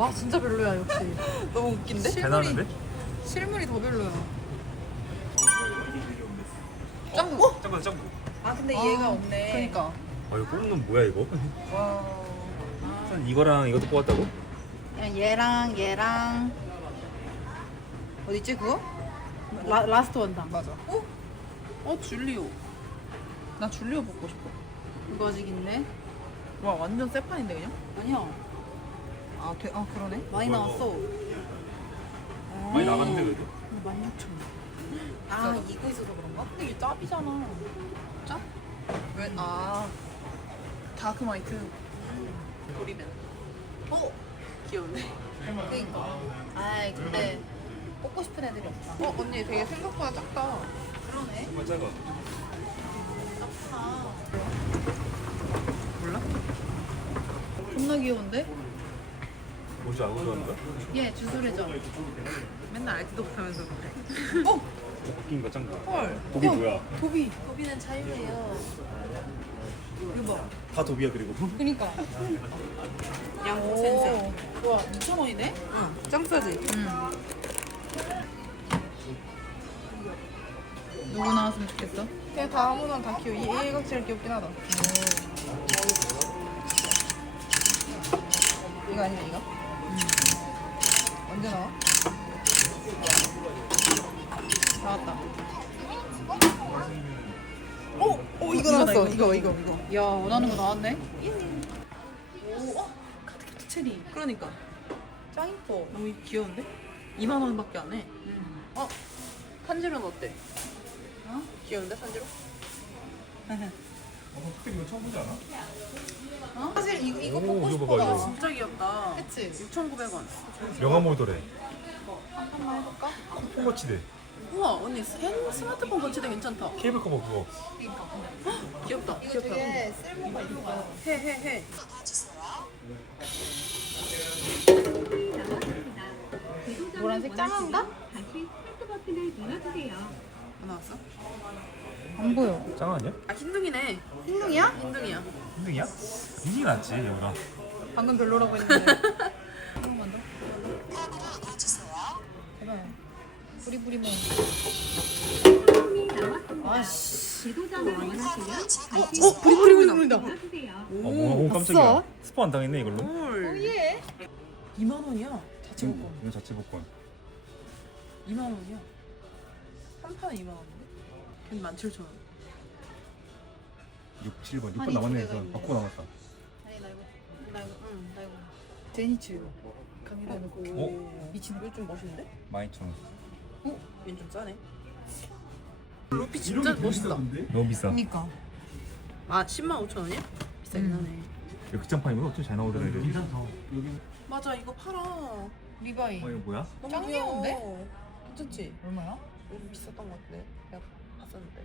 와 진짜 별로야 역시. 너무 웃긴데? 잘 나왔는데? 실물이 더 별로야. 짱구. 짱구 짱구. 아 근데 아, 얘가 없네. 그러니까. 아 이거 뽑는 뭐야 이거? 와. 한 이거랑 이것도 뽑았다고? 그냥 얘랑 얘랑 어디 있지 그거? 라, 라스트 원당. 맞아. 어? 어 줄리오. 나 줄리오 먹고 싶어. 이거 아직 있네. 와 완전 새 판인데 그냥? 아니야. 아, 돼, 아 그러네. 많이 뭐야, 나왔어. 많이 나갔는데 그래도? 16,000원. 아 이거 있어서 그런가? 근데 이게 짭이잖아. 짭? 왜? 아 다크 마이트. 도리맨. 어? 귀여운데? 그러니까. 아이 근데 뽑고 싶은 애들이 없다. 어 언니 되게 생각보다 작다. 그러네. 정말 작아. 몰라? 겁나 귀여운데? 뭐지 안 좋아하는 거야? 얘 주소래죠. 맨날 알지도 못하면서 그래. 어? 웃긴 거 짱구. 헐. 독이 뭐야? 도비. 도비는 자유예요. 이거 봐. 다 독이야 그리고. 그니까. 양호 오. 센세. 와 2,000원이네? 응. 짱 싸지? 응. 누구 나왔으면 좋겠어? 그냥 다 아무나 다 귀여워. 이 얘가 제일 귀엽긴 하다. 이거 아니야 이거? 언제 나와? 나왔다. 어? 어 이거 나왔어. 이거 이거 이거. 야 원하는 거 나왔네? 오, 어? 카드캡터 체리. 그러니까 짱 이뻐. 너무 귀여운데? 2만 원밖에 안 해. 어? 산지로는 어때? 어? 귀여운데 산지로? 어, 그때 이거 처음 보지 않아? 어? 사실 이거 이거 오, 뽑고 이거 싶어. 봐봐. 이거. 진짜 귀엽다. 그치? 6,900원. 명함 몰더래. 한번 해볼까? 쿠폰 거치대. 우와 언니 스- 핸 스마트폰 거치대 괜찮다. 케이블 커버 그거. 귀엽다. 이거 귀엽다. 되게 쓸모가 있어. 해해 해. 노란색 짱한가? 뭐 나왔어? 안 보여. 짱 아니야? 아 흰둥이네. 흰둥이야? 흰둥이야. 힘등이야? 힘등이 낫지 여보랑. 방금 별로라고 했는데. 한 번만 더. 제발. 뿌리뿌리 뭐. 아씨. 어 브리브리 보인다. 어, 뭐, 오 깜짝이야. 스포 안 당했네 이걸로. 헐. 예. 2만 원이야. 자체 복권. 음, 이거 자체 복권. 2만 원이야. 한 판에 2만 원 인데? 걔는 17,000원. 6, 7번. 아니, 6번 남았네. 바꾸고 남았다. 아니 나 이거 나 이거 응나 이거. 제니츠. 강의도 해놓고. 어? 미친 이거 좀 멋있는데? 12,000원. 어? 얘는 좀 싸네. 루피 진짜 멋있다. 너무 비싸. 그니까. 아 10만 5천 원이야? 비싸긴 음. 하네. 이거 극장판이면 어쩜 잘 나오더라 이거. 맞아 이거 팔아. 리바이. 어 이거 뭐야? 너무 짱 귀여워. 귀여운데? 괜찮지? 얼마야? 너무 비쌌던 것 같은데. 봤었는데.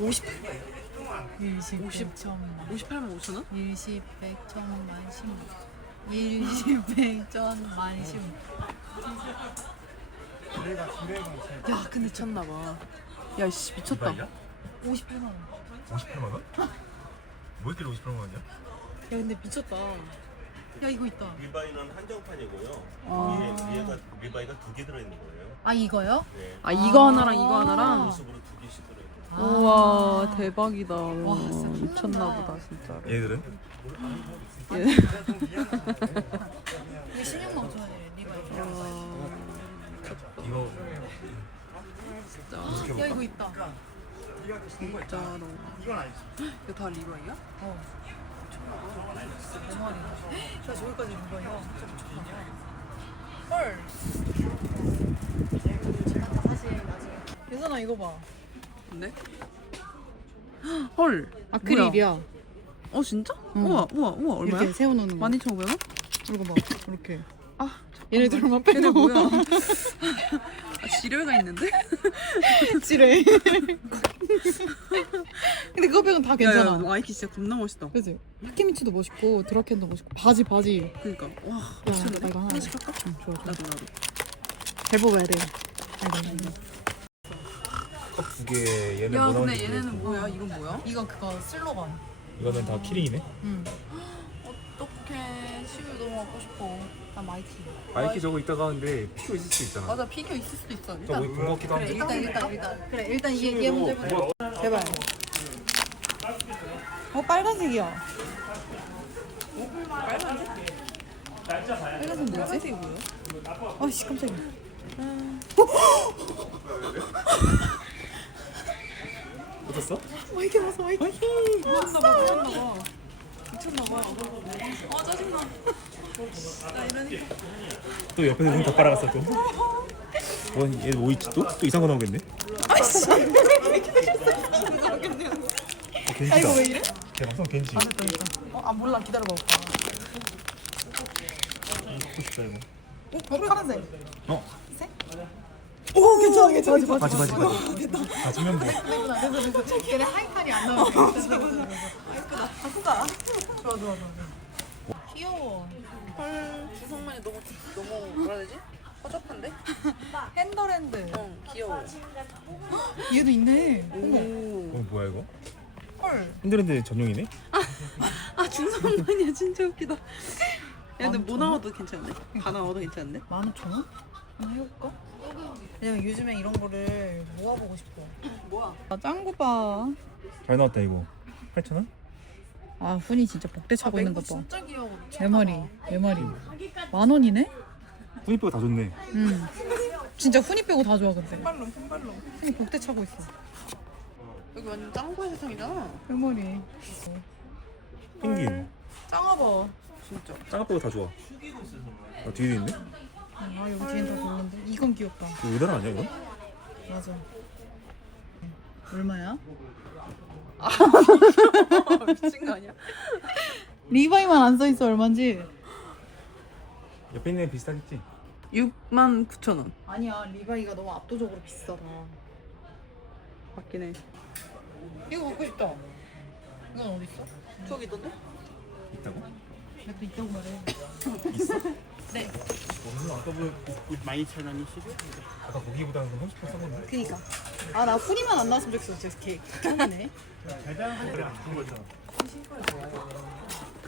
50. 50. 50 천만. 58만 5천 원? 일십 백천만 십. 일십 백천만 십. 야 근데 미쳤나 봐. 야 씨 미쳤다. 이바이야? 58만 원. 58만 원? 뭐 있길래 58만 원이야? 야 근데 미쳤다. 야 이거 있다. 리바이는 한정판이고요. 아. 위에, 위에가 리바이가 두 개 들어있는 거예요. 아 이거요? 네. 아 이거 하나랑 이거 아. 하나랑. 모습으로 두 개씩 들어있는 거예요. 아. 우와 대박이다. 와, 진짜 미쳤나. 보다 진짜로. 얘들은? 이게 16만 5천 원이래 리바이. 이거 야 이거 있다. 진짜 너무. 이거 다 리바이야? 어. 나 저기까지 온 거예요. 헐. 예선아 이거 봐. 근데? 헐. 아크릴이야. 어 진짜? 응. 우와 우와 우와 얼마야? 이렇게 세워놓는 거. 12,500원? 이거 봐 이렇게. 아 얘네들 얼마 빼놓 얘네 뭐야? 아, 지뢰가 있는데? 지뢰. 300은 다 괜찮아. 야, 야, 아이키 진짜 겁나 멋있다. 그지? 타케미치도 멋있고 드라켄도 멋있고 바지 바지. 그니까 와 나 이거 미쳤네. 하나 하나씩 할까? 응, 좋아 좋아. 나도 나도. 잘 뽑아야 돼. 두개 얘네 야 근데 얘네는 뭐야? 이건 뭐야? 이거 그거 슬로건. 이거는 다 키링이네. 응. 어떡해 시골 너무 갖고 싶어. 나 마이티. 아이키 저거 이따가 근데 피고 있을 수 있잖아. 맞아 피규 있을 수도 있어. 일단 본것 같기도 그래 일단 일단 일단 그래 일단 얘 얘 문제부터. 제발. 어, 빨간색이야. 빨간색? 빨간색 뭐지? 뭐야? 아씨, 깜짝이야. 어땠어? 마이키 봤어, 마이키. 미쳤나봐, 미쳤나봐. 미쳤나봐. 아, 짜증나. 나 이러니까. 또 옆에서 눈더 빨아갔어 또. 뭐, 얘뭐 있지 또? 또 이상한 거 나오겠네. 아이씨. 어, 아, 겐지다. 이거 왜 이래? 대박성 겐지. 안 됐다, 됐다. 어, 아, 몰라. 기다려봐, 오빠. 갖고 싶다 이거. 어, 파란색. 어? 오, 괜찮아, 괜찮아. 맞아, 바지 바지 바지. 바지면 뭐. 됐어, 됐어. 걔네 하이칼이 안 나오네. 됐어, 됐어. 바꾸자. 좋아, 좋아, 좋아. 귀여워. 헐, 구성만이 너무, 너무, 뭐라 해야 되지? 허접한데? 핸들핸드. 어, 귀여워. 얘도 있네. 어머. 어 뭐야 이거? 헐. 핸들핸드 전용이네? 아 중성만이야 진짜 웃기다. 야 근데 뭐 나와도 괜찮네. 다 나와도 괜찮네. 만 오천 원? 한번 해볼까? 왜냐면 요즘에 이런 거를 모아보고 싶어. 뭐야? 아, 짱구 봐. 잘 나왔다 이거. 8천 원? 아, 훈이 진짜 복대 차고 있는 거 봐. 진짜 귀여워. 내 머리, 내 머리. 만 원이네? 후니뼈가 다 좋네. 응. 진짜 훈이 빼고 다 좋아, 근데. 손발롱 손발롱. 훈이 복대 차고 있어. 여기 완전 짱구의 세상이잖아. 내 머리. 펭귄. 짱아봐. 진짜. 짱아빠가 다 좋아. 아 뒤에도 있네? 아, 여기 뒤엔 다 좋은데. 이건 귀엽다. 이거 우리나라 아니야 이거? 맞아. 얼마야? 미친 거 아니야? 리바이만 안 써있어, 얼마인지. 옆에 있는 애 비슷하겠지? 6만 9천 원. 아니야, 리바이가 너무 압도적으로 비싸다. 해. 이거 갖고 싶다. 이건 어디 있어? 저기 있던데? 있다고? 내거 있다고 말해. 네. 무슨 아까 보 12,000원이시죠? 아까 거기보다는 30%싼 건데? 그니까. 아, 나 훈이만 안 나왔으면 좋겠어. 진짜 개, 개네.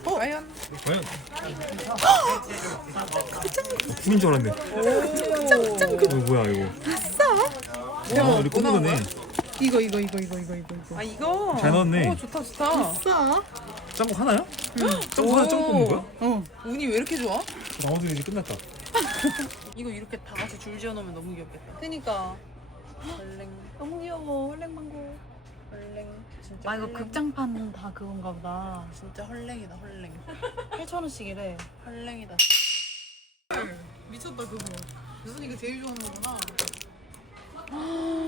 어, 과연? 과연? 군인 줄 알았네. 어, 뭐야 이거? 아싸. 와, 우리 꼬부더네. 이거, 이거, 이거, 이거, 이거, 이거. 이거. 아 이거. 잘 나왔네. 어 좋다 좋다. 싸? 짱구 하나야? 짱구 하나 짱구 뽑는 거야? 어. 운이 왜 이렇게 좋아? 나머지는 이제 끝났다. 이거 이렇게 다 같이 줄 지어 놓으면 너무 귀엽겠다. 그니까. 헐랭 너무 귀여워. 헐랭망고. 헐랭. 진짜. 아, 이거 헐랭. 극장판 다 그건가 보다. 진짜 헐랭이다 헐랭. 8,000원씩이래. 헐랭이다. 미쳤다, 그거. 유선이가 제일 좋아하는 거구나.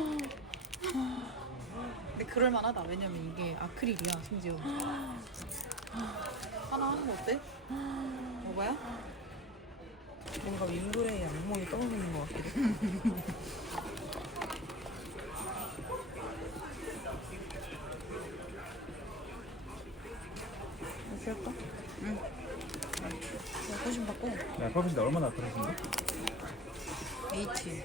근데 그럴만하다. 왜냐면 이게 아크릴이야, 심지어. 하나 하는 거 어때? 뭐야? 뭔가 윙그레이 악몽이 떠오르는 것 같기도. 이렇게 할까? 응. 호심 받고 야, 나 얼마나 떨어진데? H.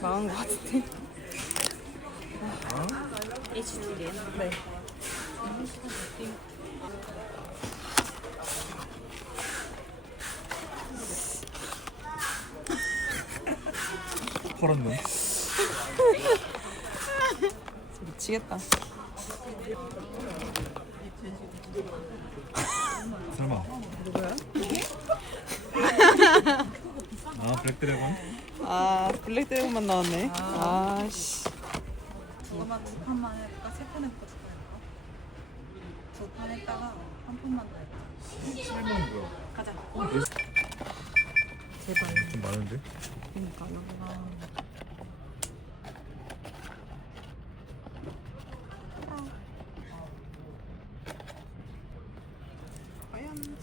망한 것 같은데. H 두 개. 네. 놈. 미치겠다. 설마. 누구야? 아, 블랙 드래곤? 아 블랙 드래곤만 나왔네. 아씨. 그거만 두 판만 해볼까? 세 판 해볼까? 두 판 했다가 한 판만 더 해볼까? 7만 뭐야? 가자. 어, 제발. 좀 많은데? 그니까 여기가. 과연.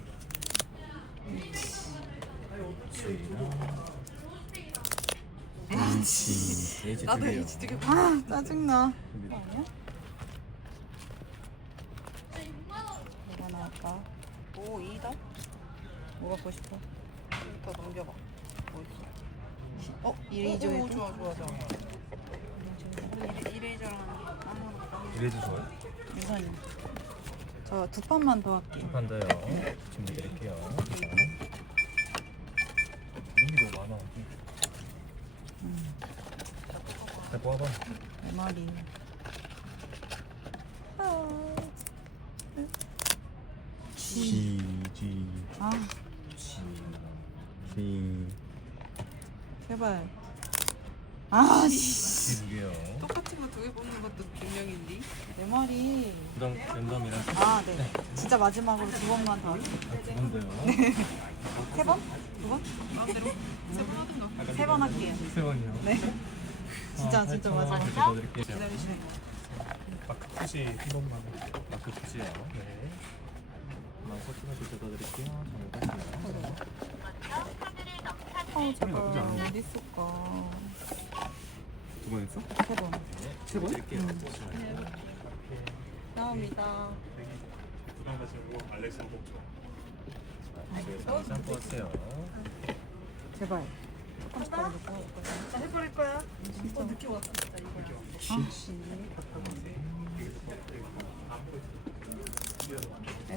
H. H 나도 두 개요. H 되게 아 짜증나. 뭐가 나올까? 오 이다. 뭐 갖고 싶어? 이거 넘겨봐. 뭐 있어? 어 이레이저 오, 오, 해도? 좋아 좋아 좋아. 이레이저랑 아무거나. 이래도 좋아요? 우선이. 저 두 판만 더 할게요. 한더요. 준비드릴게요. 눈이 너무 많아. 잘 뽑아봐. 내 말이. G G 아, G 제발. 아, 씨. G 두 개요. 똑같은 거 두 개 뽑는 것도 분명인데. 내 말이. 그다음 랜덤이랑 아, 네. 진짜 마지막으로 두 번만 더. 두 번째요. 세 번? 두 번? 마음대로 세번 하든가. 세 번 할게요. 세 번이요. 네. 진짜, 진짜 마지막. 더 드릴게요. 기다리시네. 마크 푸시 한 번만. 마크 푸시요. 네. 투가 더 드릴게요. 어, 않아. 어디 있을까? 두번 했어? 세 번. 세 번? 드릴게요. 나옵니다. 부담 가시고 알렉산더 쪽. 샴푸 하세요. 제발. 조금씩 더 넣고. 진짜 해버릴 거야? 진짜. 느낌 왔어, 진짜 이거야. 아, 씨.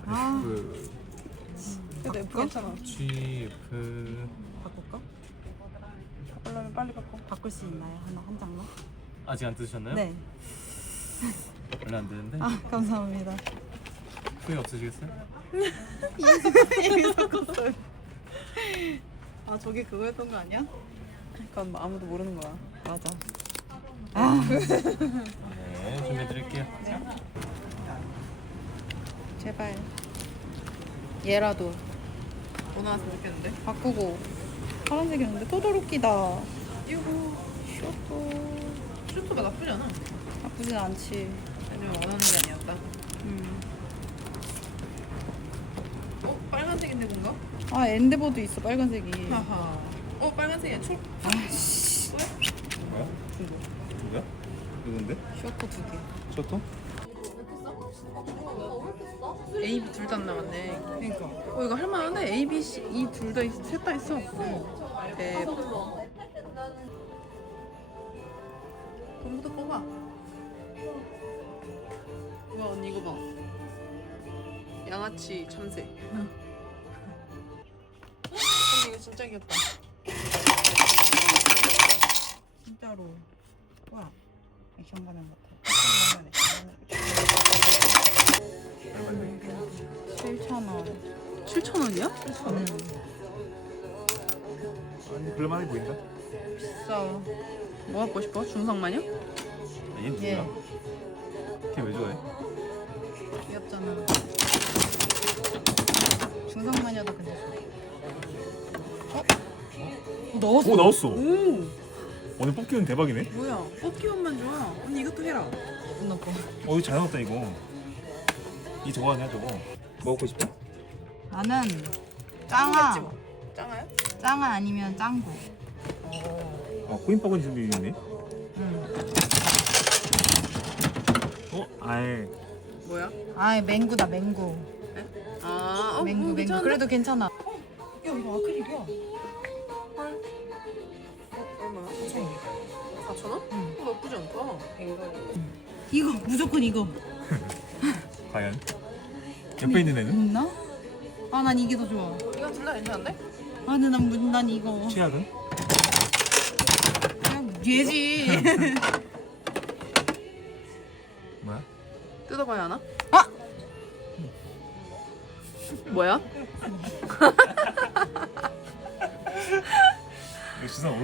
아, 그 그래도 F 괜찮아. G F 바꿀까? 바꾸려면 빨리 바꿔. 바꿀 수 있나요? 하나, 한 장만? 아직 안 뜨셨나요? 네. 원래 안 되는데 아, 감사합니다. 후회 없으시겠어요? 이미 섞었어요. 아, 저게 그거였던 거 아니야? 그건 뭐 아무도 모르는 거야. 맞아. 네 준비해 드릴게요. 제발. 얘라도 뭐 나왔으면 좋겠는데. 바꾸고. 파란색이었는데 또도록기다. 이거 쇼도 슈트가 나쁘지 않아. 나쁘진 않지. 아니면 원하는 게 아니었다. 음. 어 빨간색인데 뭔가? 아, 엔데버도 있어, 빨간색이. 하하. 어 빨간색이야. 초. 아씨. 뭐야? 누구야? 누군데? 쇼트 두 개. 쇼토? A, B 둘 다 안 나왔네. 그니까. 어 이거 할만한데 A, B, C E 둘다셋다 있어. 대박. 그럼부터 뽑아. 와 언니 이거 봐. 양아치 참새. 이거 진짜 귀엽다. 진짜로. 와. 액션 가면 같아. 7,000원. 7천 원이야? 아니 그럴만해 보인다. 비싸. 뭐 갖고 싶어? 중성마녀? 아, 얘 누구야? 예. 걔왜 좋아해? 귀엽잖아. 중성마녀도 근데 좋아. 어? 넣었어. 오 나왔어. 오 오늘 뽑기는 대박이네. 뭐야? 뽑기원만 좋아. 언니 이것도 해라. 나빠. 어 이거 잘 나왔다 이거. 이 저거 아니야 저거. 뭐 먹고 싶어? 나는 짱겠지 짱아. 뭐. 짱아요? 짱아 아니면 짱구. 아 코인박은 준비 있네. 응. 어? 아예. 뭐야? 아, 맹구다 맹구. 아, 어, 맹구 뭐 맹구. 괜찮은데? 그래도 괜찮아. 야 이거 아크릴이야. 헐. 어, 얼마야? 4천 원? 응. 어, 나쁘지 않다. 이거 무조건 이거. 과연? 옆에 있는 애는? 있나? 아, 난 이게 더 좋아. 이건 둘다 괜찮은데? 아, 근데 난, 문- 난 이거. 최악은? 그냥 얘지. 뭐야? 뜯어봐야 하나? 아! 뭐야?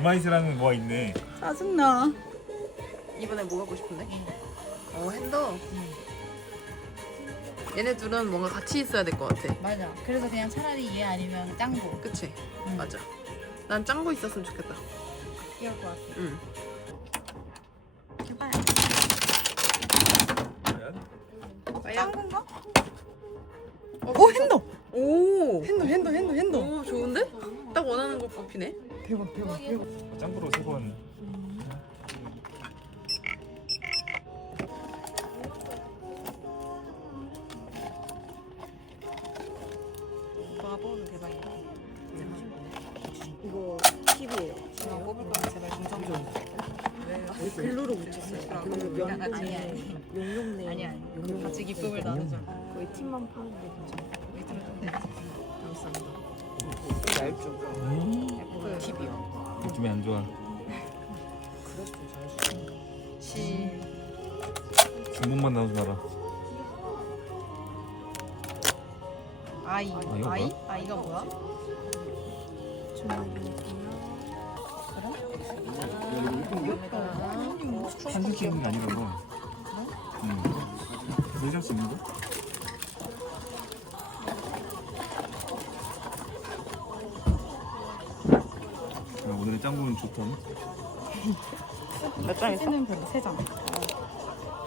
올마이스라는 거가 있네. 짜증나. 이번에 뭐 갖고 싶은데? 어 핸더. 얘네 둘은 뭔가 같이 있어야 될 것 같아. 맞아. 그래서 그냥 차라리 얘 아니면 짱구. 그치? 응. 맞아. 난 짱구 있었으면 좋겠다. 귀여울 것 같아. 응. 과연? 짱구인가? 어, 오, 핸더! 오. 핸더, 핸더, 핸더, 핸더. 딱 원하는 거 뽑히네. 대박, 대박, 대박. 짱구로 세 번. 바보는 대박이다. 이거 팁이에요. 뽑을 거면 제발 중성 좀. 글루로 묻혔어요. 글루로 아니 아니 용용네. 아니 아니 같이 기쁨을 나누자 거의 팀만 파는데 진짜. 감 안 좋아. 시 중국만 나오지 마라. 아이 이거 아이 뭐야? 아이가 뭐야? 한줄 수 있는 게 아니라 뭐. 응. 내줄 수 있는 거? 짱구는 좋던 몇 장이죠? 는 별로 세 장.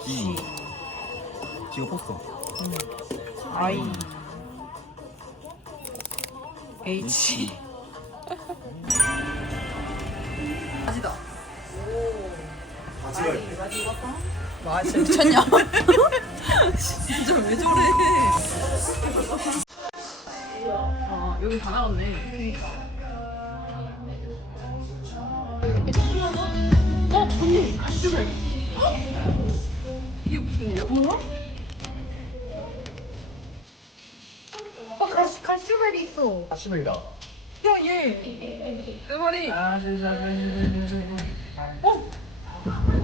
지. 지가 포스터. 아이 H 바지다. 와 진짜 미쳤냐? 진짜 왜 저래? 아 여기 다 나왔네. 어 갈수 갈수벨이 있어. 내 머리.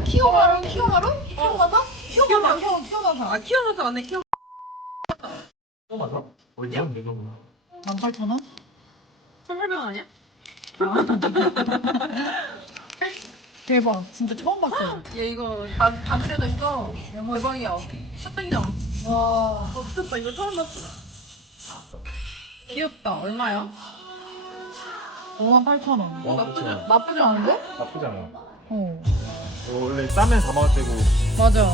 키오마루 키오마루 키오마다 키오마다 키오 키오마다. 아 키워마사 안에 키워. 맞아? 어디야? 뭐. 18,000원? 800원 아니야? 대박 진짜 처음 봤어. 얘 이거 반 반대도 있어. 대박이야. 샷땡이다. 와어 미쳤다 이거 처음 봤어. 귀엽다. 얼마야? 58,000원. 어 나쁘지 않아. 나쁘지 않은데? 나쁘지 않아. 어 원래 싸면 4만 원대고 맞아.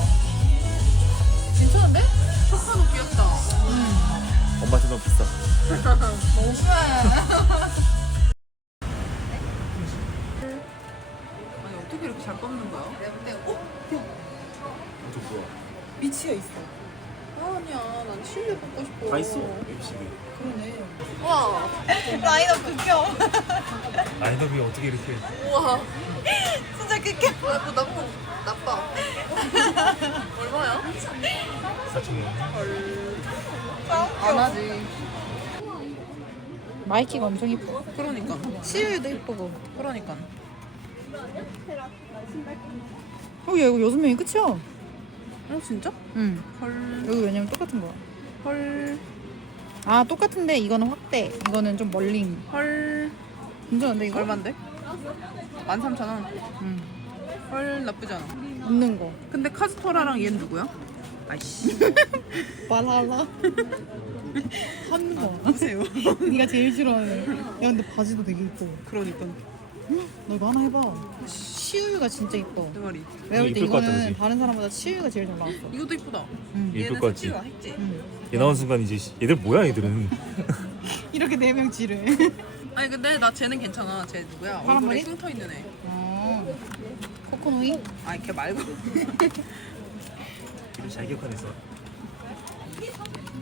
괜찮은데? 초코도 귀엽다. 엄마한테 너무 비싸. 너무 심해. 꺾는 거야? 내가 볼때 어? 저 뭐야? 미치어 있어. 아니야. 난 실내 뽑고 싶어. 다 있어. 맵식이. 그러네. 와 라인업 극혐. 라인업이 어떻게 이렇게 우와. 진짜 극혐. 나쁘 나쁘 나빠. 얼마야? 4천 원. 안 하지. 마이키가 엄청 이뻐. 그러니까. 시우도 이쁘고. 그러니까. 어, 야, 이거 여섯 명이 끝이야. 어 진짜? 응. 헐. 여기 왜냐면 똑같은 거야. 헐. 아, 똑같은데 이거는 확대. 이거는 좀 멀링. 헐. 괜찮은데 이거? 얼만데? 13,000원. 응. 헐 나쁘지 않아. 없는 거. 근데 카스토라랑 얘는 누구야? 아이씨. 말하라. 하는 거. 보세요. 네가 제일 싫어하는. 야, 근데 바지도 되게 이뻐. 그러니까. 너 이거 하나 해봐. 시우유가 진짜 이뻐. 내 말이. 내가 볼때 이쁠 것 이거는 그치? 다른 사람보다 시우유가 제일 잘 나왔어. 이것도 이쁘다. 응. 예쁠 얘는 것 같지? 색지가 했지. 응. 얘 나온 순간 이제 씨, 얘들 뭐야 얘들은? 이렇게 네 명 지르. 아니 근데 나 쟤는 괜찮아. 쟤 누구야? 파란 얼굴에 머리? 흉터 있는 애. 어. 코코노이? 아니 걔 말고. 이름 잘 기억하면서.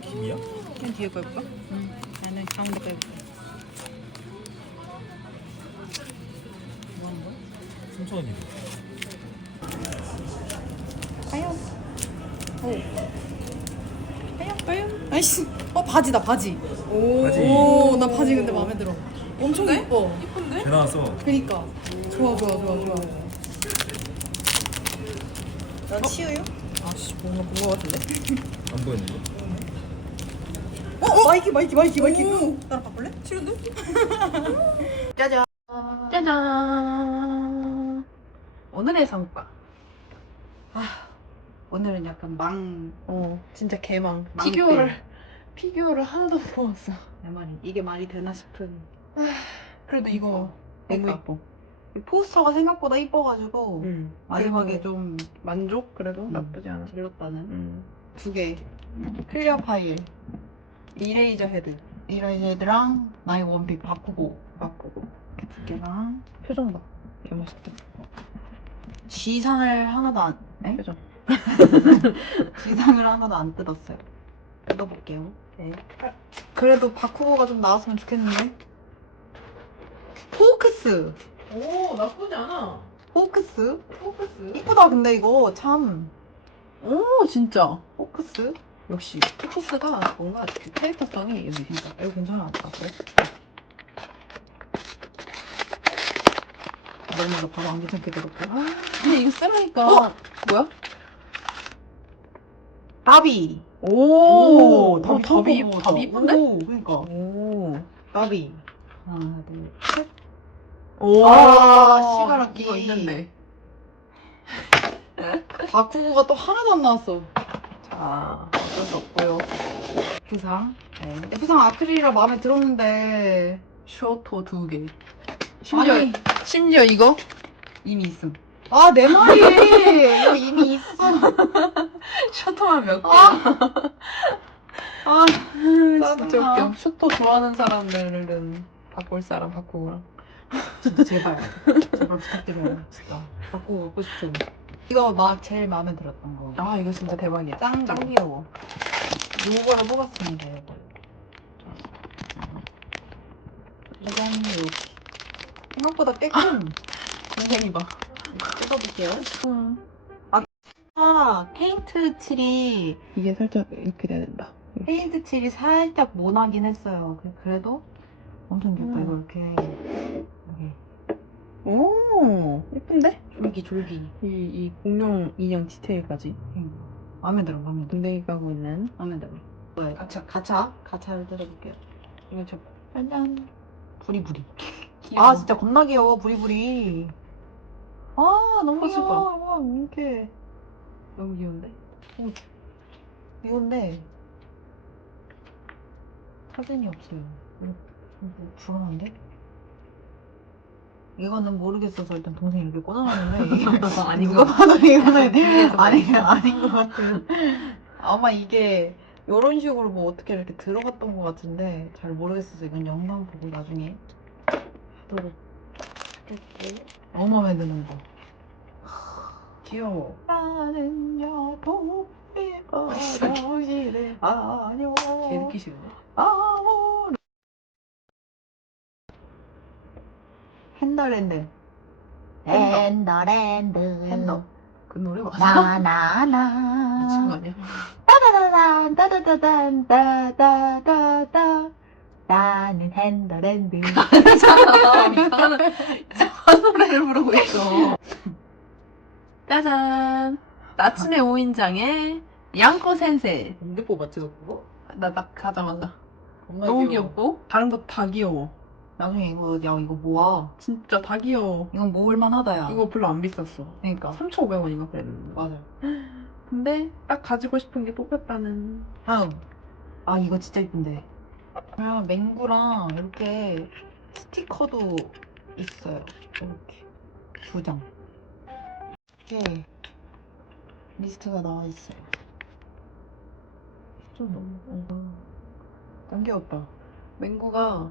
김이야? 걔 뒤에 거 해볼까? 응. 나는 가운데 거 해볼 3천 원이래. 과연. 오. 과연, 과연. 아이씨. 어, 바지다, 바지. 오. 바지. 오, 나 바지 근데 마음에 들어. 엄청? 예뻐. 이쁜데? 배 나왔어. 그니까. 좋아, 좋아, 좋아, 좋아. 난 치우유? 아씨 뭔가 본거 같은데? 안 보였는데? 어, 마이키, 마이키, 마이키, 마이키. 나랑 바꿀래? 싫은데? 짜잔. 오늘의 성과. 아, 오늘은 약간 망. 어 진짜 개망. 피규어를 피규어를 하나도 못 모았어. 내 말이 이게 말이 되나 싶은. 그래도 이거 너무 그러니까. 예뻐. 이 포스터가 생각보다 이뻐가지고 응. 마지막에 좀 만족 그래도 음. 나쁘지 않아. 질렀다는 응. 두 개. 클리어 파일. 이레이저 헤드 이라이저 헤드랑 나의 원픽 바꾸고 바꾸고. 두 개랑 표정 봐. 개 멋있다. 지상을 하나도 안 에? 표정. 지상을 하나도 안 뜯었어요. 뜯어볼게요. 네. 그래도 바쿠고가 좀 나왔으면 좋겠는데. 포크스. 오 나쁘지 않아. 포크스? 포커스. 이쁘다 근데 이거 참 오 진짜. 포크스? 역시 포커스가 뭔가 그 캐릭터성이 여기 진짜. 이거 괜찮아 아, 그래? 너무 나 바로 안 괜찮게 들었고 아, 근데 이거 쓰라니까. 뭐야? 바비 오, 답이 답이 답이 답이 이쁜데? 오 그니까 오. 바비 하나 둘 셋 오. 아, 시가락기. 이거 있는데. 바쿠고가 또 하나도 안 나왔어 자, 어쩔 수 없고요. 부상 네. 부상 아크릴이라 마음에 들었는데 쇼토 두 개. 심지어 아니 심지어 이거 이미 있음. 아내 말이 이거 이미 있어 쇼토만 몇 개. 아, 아 진짜 짜증나. 웃겨. 쇼토 좋아하는 사람들은 바꿀 사람 바꾸고. 진짜 제발 제발 부탁드려요 진짜 바꾸고 갖고 싶어 이거 막 제일 마음에 들었던 거 아 이거 진짜 대박이야. 짱짱짱 귀여워. 요거를 뽑았습니다 요거 짜잔 이렇게 생각보다 꽤 큰 동생이 봐. 뜯어볼게요. 아 페인트 칠이 이게 살짝 이렇게 돼야 된다. 페인트 칠이 살짝 모나긴 했어요. 그- 그래도 엄청 귀엽다. 음. 이거 이렇게. 오 예쁜데? 졸기 졸기. 이, 이 공룡 인형 디테일까지? 응. 마음에 들어 마음에 들어. 동생이 까고 있는? 마음에 들어. 네, 가차 가차? 가차를 뜯어볼게요. 이거 저 짠짠. 부리부리 귀여워. 아 진짜 겁나 귀여워 부리부리. 아 너무 포즈 귀여워. 와 이렇게. 너무 귀여운데? 이건데. 사진이 없어요. 이거 뭐 불안한데? 이거는 모르겠어서 일단 동생이 이렇게 꽂아놨는데. 이게 아닌 누가 것 봐도 이거는 아니 아닌 것 같은 아마 이게 이런 식으로 뭐 어떻게 이렇게 들어갔던 것 같은데 잘 모르겠어서 이건 영상 보고 나중에 하 도록 하겠고 너무 마음에 드는 거. 귀여워. 나는요 도피가 당신의 아니오 개 느끼시는데? 아무 핸더랜드. 핸더랜드. 핸더 그 노래 맞아? 미친 거 나나나 아니야? 따다다단 따다다단 따다다다다 나는 핸더랜드 이상한 이상한 노래를 부르고 있어. 짜잔. 나츠메 오인장의 양코 센세. 언제 뽑았지 너 그거? 나딱 가자마자. 겁나 너무 귀여워. 귀엽고 다른 거 다 귀여워. 나중에 이거 야 이거 모아 진짜 다 귀여워. 이건 모을만 하다 야 이거 별로 안 비쌌어. 그러니까 3,500원인가 그랬는데. 맞아 근데 딱 가지고 싶은 게 뽑혔다는. 다음 아 이거 진짜 이쁜데 그냥 맹구랑 이렇게 스티커도 있어요 이렇게 두 장 이렇게 리스트가 나와 있어요 좀 너무. 어. 짱 귀엽다 맹구가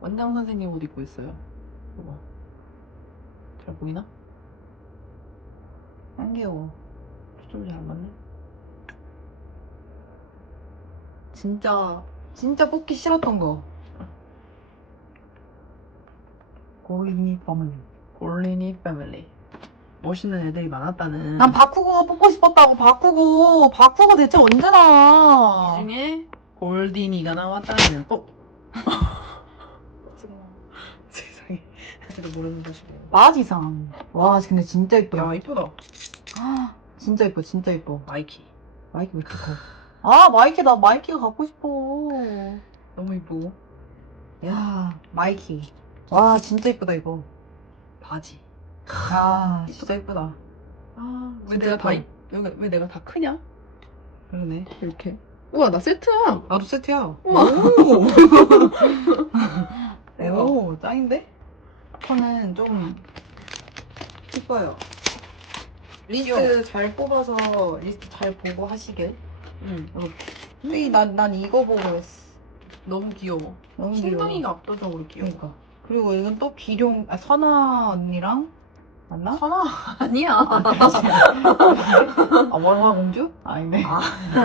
원장 선생님 옷 입고 있어요. 봐봐. 잘 보이나? 짱 귀여워 초점이 잘안 맞네. 진짜 진짜 뽑기 싫었던 거 고리니 버문 골리니 패밀리. 멋있는 애들이 많았다는. 난 바쿠고 뽑고 싶었다고 바쿠고 바쿠고 대체 언제 나와 이 중에 골디니가 나왔다는. 어? 세상에. 진짜 모르는 것이고. 마지상 와 근데 진짜 이뻐 야 이쁘다. 아, 진짜 이뻐 진짜 이뻐 마이키. 마이키 왜 이렇게 커? 아 마이키 나 마이키가 갖고 싶어 너무 이쁘고. 야 마이키 와 진짜 이쁘다 이거 바지. 아 진짜 이쁘다 아, 왜 진짜 내가 다, 예뻐. 이- 여기, 왜 내가 다 크냐? 그러네 이렇게. 우와, 나 세트야. 나도 세트야 우와. 대박. 오 짱인데? 저는 좀 이뻐요 리스트 잘 뽑아서 리스트 잘 보고 하시길 응. 이 난, 난 이거 보고 했어 너무 귀여워. 너무 신방이가 압도적으로 귀여워. 그러니까 그리고 이건 또 기룡 아, 선아 언니랑 맞나? 선아 아니야. 아 월화 공주? 아니네 아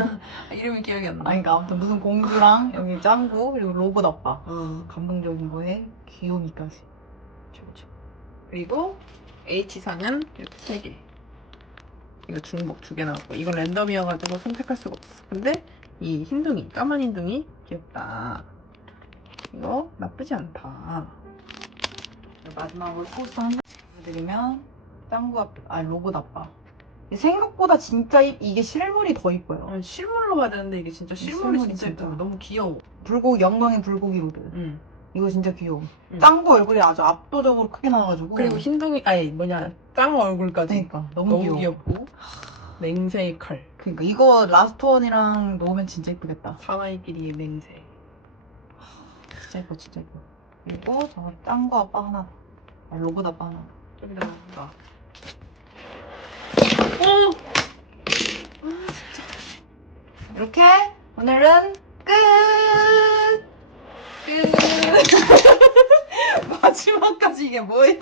이름이 기억이 안 나. 그러니까 아무튼 무슨 공주랑 여기 짱구 그리고 로봇 아빠 어. 감동적인 거에 귀요미까지 그리고 H상은 이렇게 세 개. 이거 중복 두 개 나왔고 이건 랜덤이어가지고 선택할 수가 없어. 근데 이 흰둥이, 까만 흰둥이 귀엽다. 이거 나쁘지 않다. 마지막으로 포스터 한장 보여드리면 짱구 아빠, 아 로봇 아빠. 생각보다 진짜 이- 이게 실물이 더 이뻐요. 어, 실물로 봐야 되는데 이게 진짜 실물이 실물이 진짜 진짜. 너무 귀여워. 불고기 영광의 불고기 로드. 응. 이거 진짜 귀여워. 응. 짱구 얼굴이 아주 압도적으로 크게 나와가지고. 그리고 흰둥이, 아니 뭐냐 짱 얼굴까지 그러니까 너무, 너무 귀여워. 귀엽고 맹세의 칼. 그러니까 이거 라스트 원이랑 놓으면 진짜 이쁘겠다. 사나이끼리의 맹세. 진짜 이뻐 진짜 이뻐. 그리고 저 짱구 아빠 하나. 아, 로봇 아빠 하나. 좀 이따 나온다. 어! 이렇게 오늘은 끝. 끝. 마지막까지 이게 뭐야?